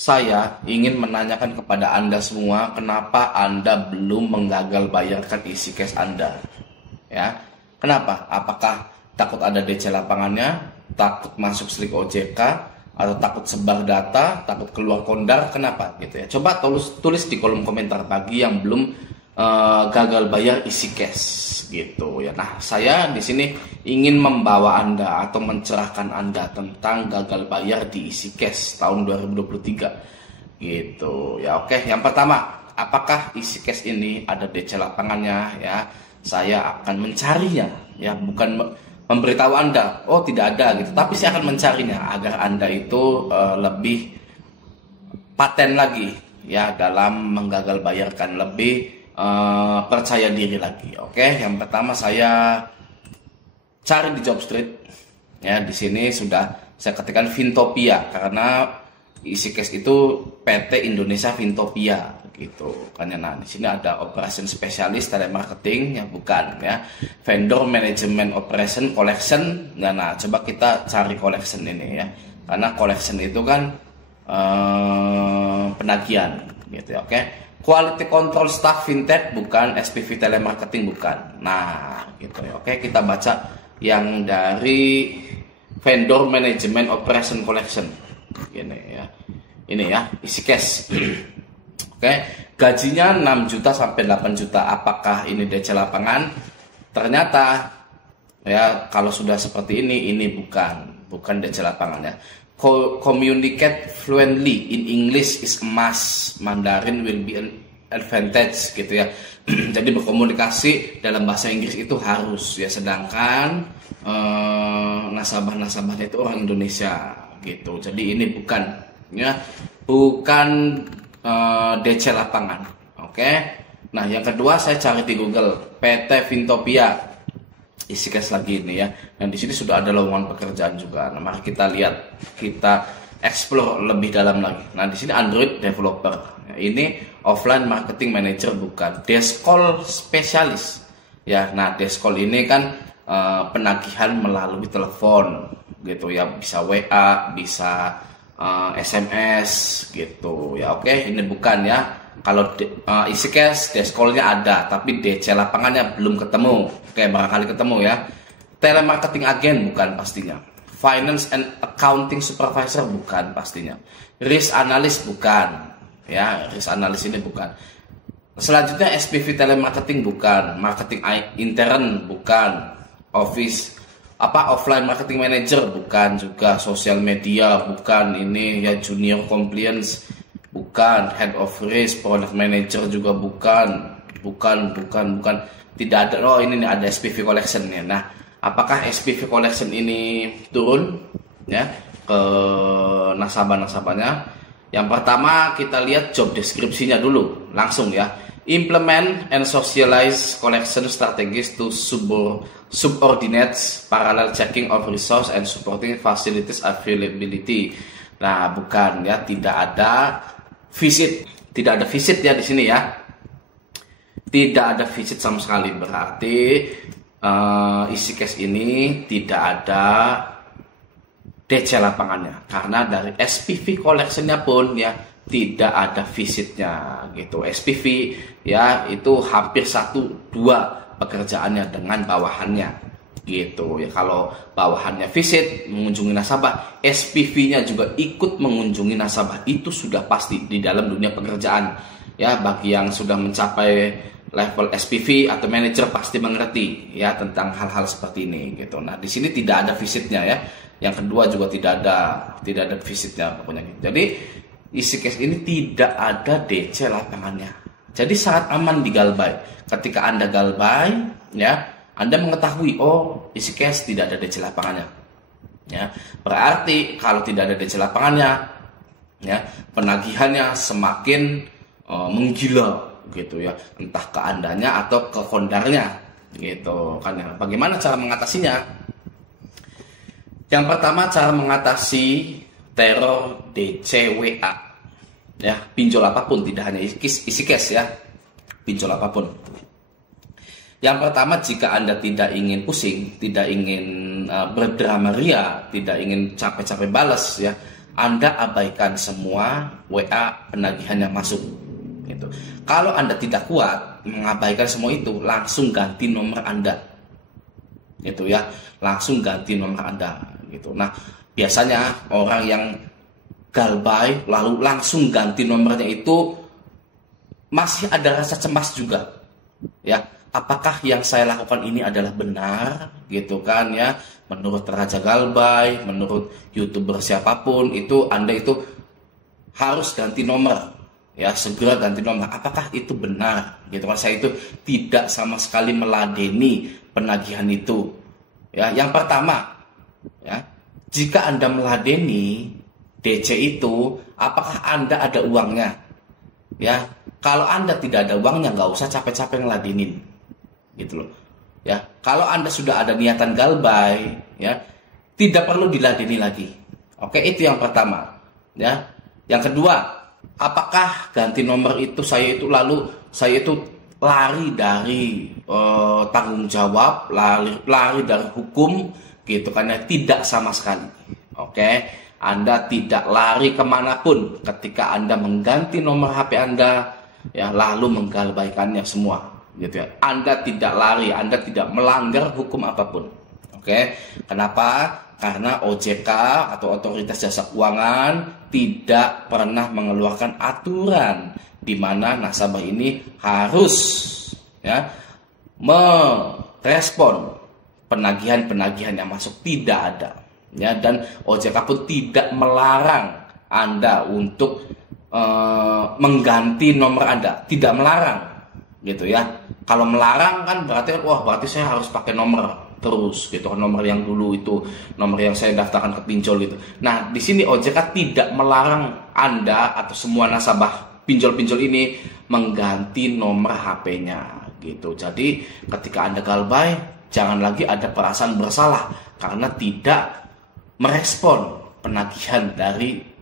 Saya ingin menanyakan kepada Anda semua, kenapa Anda belum menggagal bayarkan isi cash Anda? Ya, kenapa? Apakah takut ada DC lapangannya, takut masuk slik OJK, atau takut sebar data, takut keluar kondar? Kenapa? Gitu ya. Coba tulis di kolom komentar bagi yang belum gagal bayar isi cash gitu ya. Nah, saya di sini ingin membawa Anda atau mencerahkan Anda tentang gagal bayar di isi cash tahun 2023 gitu ya. Oke, yang pertama, apakah isi cash ini ada DC lapangannya ya? Saya akan mencarinya ya, bukan memberitahu Anda oh tidak ada gitu, tapi saya akan mencarinya agar Anda itu lebih paten lagi ya dalam menggagal bayarkan, lebih percaya diri lagi. Oke, yang pertama saya cari di Jobstreet ya. Di sini sudah saya ketikkan Fintopia karena isi cash itu PT Indonesia Fintopia gitu kan ya. Nah, di sini ada operation specialist telemarketing ya, bukan ya, vendor management operation collection. Nah, coba kita cari collection ini ya, karena collection itu kan penagihan gitu ya. Oke, quality control staff fintech, bukan SPV telemarketing, bukan. Nah gitu ya. Oke, kita baca yang dari vendor management operation collection ini ya, ini ya isi cash. Oke, gajinya 6 juta sampai 8 juta. Apakah ini DC lapangan? Ternyata ya, kalau sudah seperti ini bukan DC lapangan ya. Communicate fluently in English is a must. Mandarin will be an advantage gitu ya. Jadi berkomunikasi dalam bahasa Inggris itu harus ya, sedangkan nasabah-nasabahnya itu orang Indonesia gitu. Jadi ini bukan DC lapangan. Oke. Nah, yang kedua saya cari di Google PT Fintopia isi cash lagi ini ya. Dan di sini sudah ada lowongan pekerjaan juga. Nah, mari kita lihat, kita explore lebih dalam lagi. Nah, di sini Android developer. Ini offline marketing manager, bukan. Deskcall specialist. Ya, nah Deskcall ini kan penagihan melalui telepon gitu ya, bisa WA, bisa SMS gitu ya. Oke, ini bukan ya. Kalau isi cash Deskcall-nya ada, tapi DC lapangannya belum ketemu. Oke, barangkali ketemu ya. Telemarketing agen, bukan pastinya. Finance and accounting supervisor, bukan pastinya. Risk analyst, bukan. Ya, risk analyst ini bukan. Selanjutnya SPV telemarketing, bukan. Marketing intern, bukan. Offline marketing manager, bukan juga. Social media, bukan. Ini ya junior compliance, bukan. Head of risk, product manager juga bukan. Bukan. Tidak ada. Oh, ini ada SPV collection ya. Nah, apakah SPV collection ini turun ya ke nasabah-nasabahnya? Yang pertama kita lihat job deskripsinya dulu langsung ya. Implement and socialize collection strategies to subordinates, parallel checking of resource and supporting facilities availability. Nah, bukan ya, tidak ada visit ya di sini ya. Tidak ada visit sama sekali, berarti isi cash ini tidak ada DC lapangannya, karena dari SPV collectionnya pun ya tidak ada visitnya gitu. SPV ya itu hampir 1-2 pekerjaannya dengan bawahannya gitu ya. Kalau bawahannya visit mengunjungi nasabah, SPV-nya juga ikut mengunjungi nasabah, itu sudah pasti di dalam dunia pekerjaan ya. Bagi yang sudah mencapai level SPV atau manajer pasti mengerti ya tentang hal-hal seperti ini gitu. Nah, di sini tidak ada visitnya ya. Yang kedua juga tidak ada visitnya pokoknya. Jadi isi cash ini tidak ada DC lapangannya. Jadi sangat aman di Galbay. Ketika Anda Galbay ya, Anda mengetahui oh isi cash tidak ada DC lapangannya. Ya, berarti kalau tidak ada DC lapangannya ya, penagihannya semakin menggila gitu ya, entah ke Andanya atau ke kondarnya gitu kan ya. Bagaimana cara mengatasinya? Yang pertama, cara mengatasi teror DCWA ya, pinjol apapun, tidak hanya isi cash ya, pinjol apapun. Yang pertama, jika Anda tidak ingin pusing, tidak ingin berdrama ria, tidak ingin capek-capek balas ya, Anda abaikan semua WA penagihan yang masuk gitu. Kalau Anda tidak kuat mengabaikan semua itu, langsung ganti nomor Anda gitu ya, langsung ganti nomor Anda gitu. Nah, biasanya orang yang galbay lalu langsung ganti nomornya itu masih ada rasa cemas juga ya, apakah yang saya lakukan ini adalah benar gitu kan ya. Menurut Raja Galbay, menurut YouTuber siapapun itu, Anda itu harus ganti nomor ya, segera ganti nomor. Apakah itu benar gitu kan? Saya itu tidak sama sekali meladeni penagihan itu ya. Yang pertama ya, jika Anda meladeni DC itu, apakah Anda ada uangnya ya? Kalau Anda tidak ada uangnya, nggak usah capek-capek ngeladenin gitu loh ya. Kalau Anda sudah ada niatan galbay ya, tidak perlu diladeni lagi. Oke, itu yang pertama ya. Yang kedua, apakah ganti nomor itu saya itu lari dari tanggung jawab, lari dari hukum gitu kan ya? Tidak sama sekali. Oke, Anda tidak lari kemanapun ketika Anda mengganti nomor HP Anda ya, lalu menggalbaikannya semua gitu ya. Anda tidak lari, Anda tidak melanggar hukum apapun. Oke, kenapa? Karena OJK atau Otoritas Jasa Keuangan tidak pernah mengeluarkan aturan di mana nasabah ini harus ya merespon penagihan-penagihan yang masuk, tidak ada ya. Dan OJK pun tidak melarang Anda untuk mengganti nomor Anda, tidak melarang gitu ya. Kalau melarang kan berarti berarti saya harus pakai nomor terus gitu kan, nomor yang dulu itu, nomor yang saya daftarkan ke pinjol gitu. Nah, di sini OJK tidak melarang Anda atau semua nasabah pinjol-pinjol ini mengganti nomor HP-nya gitu. Jadi ketika Anda galbay, jangan lagi ada perasaan bersalah karena tidak merespon penagihan dari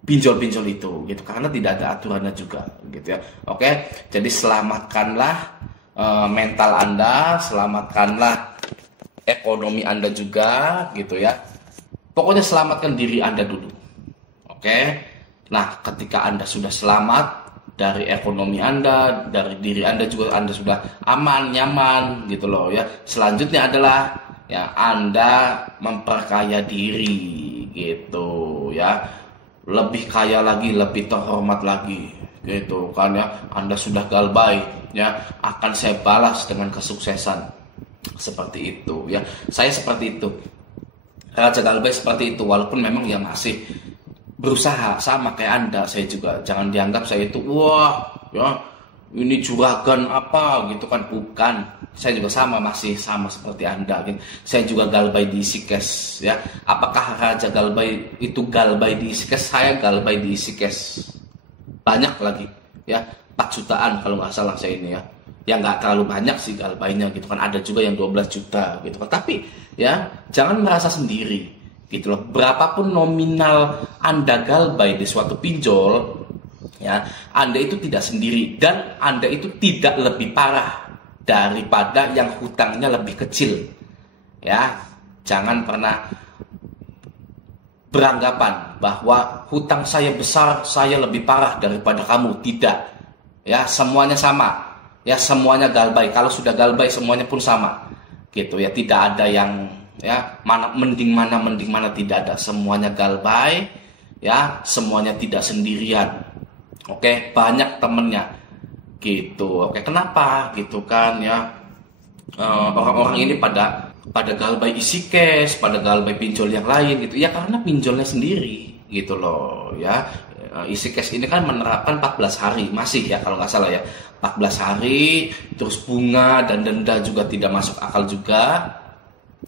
pinjol-pinjol itu gitu, karena tidak ada aturannya juga gitu ya. Oke, jadi selamatkanlah mental Anda, selamatkanlah ekonomi Anda juga gitu ya. Pokoknya selamatkan diri Anda dulu. Oke. Nah, ketika Anda sudah selamat dari ekonomi Anda, dari diri Anda juga, Anda sudah aman, nyaman gitu loh ya. Selanjutnya adalah ya Anda memperkaya diri gitu ya. Lebih kaya lagi, lebih terhormat lagi gitu kan ya. Anda sudah galbay ya, akan saya balas dengan kesuksesan seperti itu ya. Saya seperti itu, Raja Galbay seperti itu, walaupun memang ya masih berusaha sama kayak Anda. Saya juga jangan dianggap saya itu wah ya ini juragan apa gitu kan, bukan. Saya juga masih sama seperti Anda gitu. Saya juga galbay di Isikes ya. Apakah Raja Galbay itu galbay di Isikes? Saya galbay di Isikes banyak lagi ya, 4 jutaan kalau nggak salah saya ini ya. Ya nggak terlalu banyak sih galbaynya gitu kan, ada juga yang 12 juta gitu kan. Tapi ya jangan merasa sendiri gitu loh. Berapapun nominal Anda galbay di suatu pinjol ya, Anda itu tidak sendiri dan Anda itu tidak lebih parah daripada yang hutangnya lebih kecil ya. Jangan pernah beranggapan bahwa hutang saya besar, saya lebih parah daripada kamu. Tidak ya, semuanya sama ya, semuanya galbay. Kalau sudah galbay semuanya pun sama gitu ya. Tidak ada yang ya mana mending mana, tidak ada. Semuanya galbay ya, semuanya tidak sendirian. Oke, banyak temennya gitu. Oke, kenapa gitu kan ya, orang-orang ini pada galbay Isikes, pada galbay pinjol yang lain gitu ya, karena pinjolnya sendiri gitu loh ya. Isikes ini kan menerapkan 14 hari masih ya kalau nggak salah ya, 14 hari, terus bunga dan denda juga tidak masuk akal juga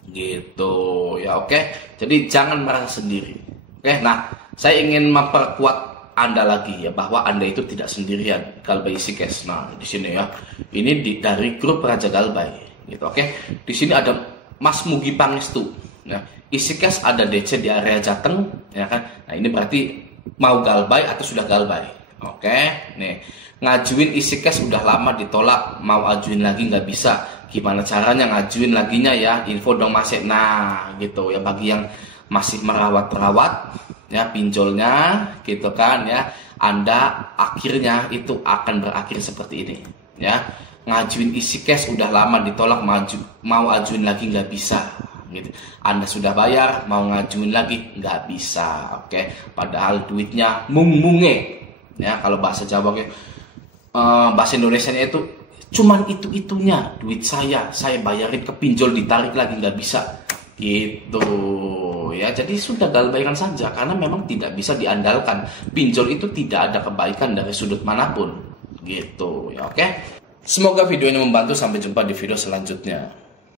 gitu ya. Oke, jadi jangan merasa sendiri. Oke, nah saya ingin memperkuat Anda lagi ya, bahwa Anda itu tidak sendirian galbay Isikes. Nah, di sini ya, ini dari grup Raja Galbay gitu. Oke, di sini ada Mas Mugi Pangestu. Nah, Isikes ada DC di area Jateng ya kan. Nah, ini berarti mau galbay atau sudah galbay. Oke, nih ngajuin Isikes udah lama ditolak, mau ajuin lagi nggak bisa. Gimana caranya ngajuin laginya ya? Info dong Mas. Nah, gitu ya, bagi yang masih merawat-rawat ya pinjolnya gitu kan ya, Anda akhirnya itu akan berakhir seperti ini ya. Ngajuin isi cash udah lama ditolak, mau ajuin lagi nggak bisa gitu. Anda sudah bayar, mau ngajuin lagi nggak bisa, oke. Padahal duitnya mung-munge ya, kalau bahasa Jawa bahasa Indonesianya itu cuman itu-itunya duit saya bayarin ke pinjol, ditarik lagi nggak bisa gitu ya. Jadi sudah abaikan saja, karena memang tidak bisa diandalkan. Pinjol itu tidak ada kebaikan dari sudut manapun gitu ya, oke. Semoga video ini membantu. Sampai jumpa di video selanjutnya.